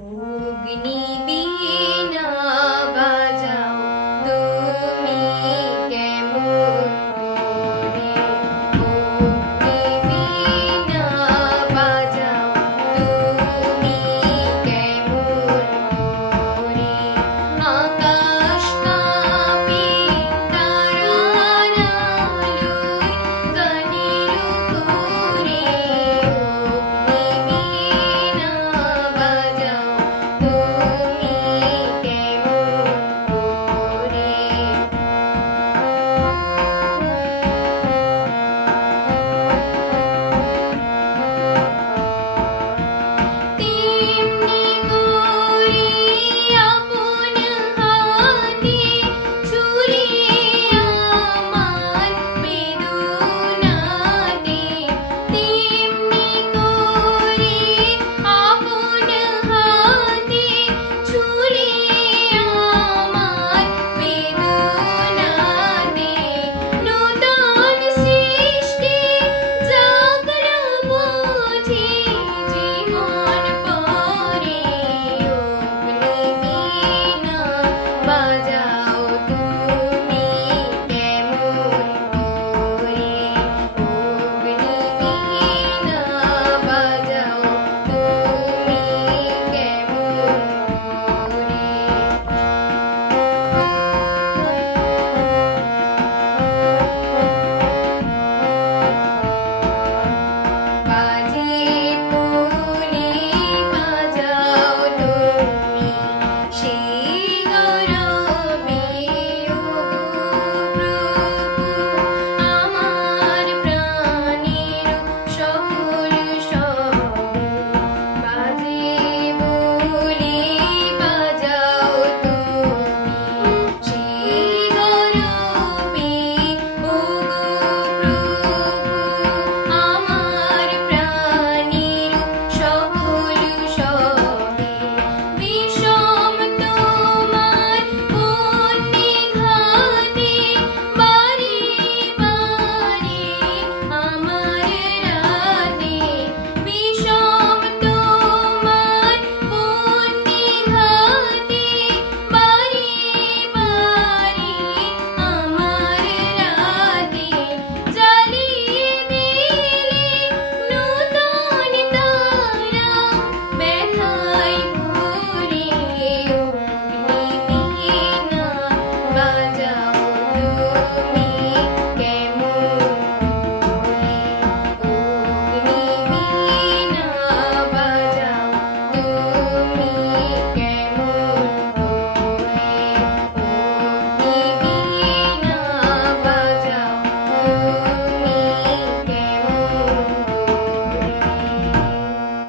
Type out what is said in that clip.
Ogni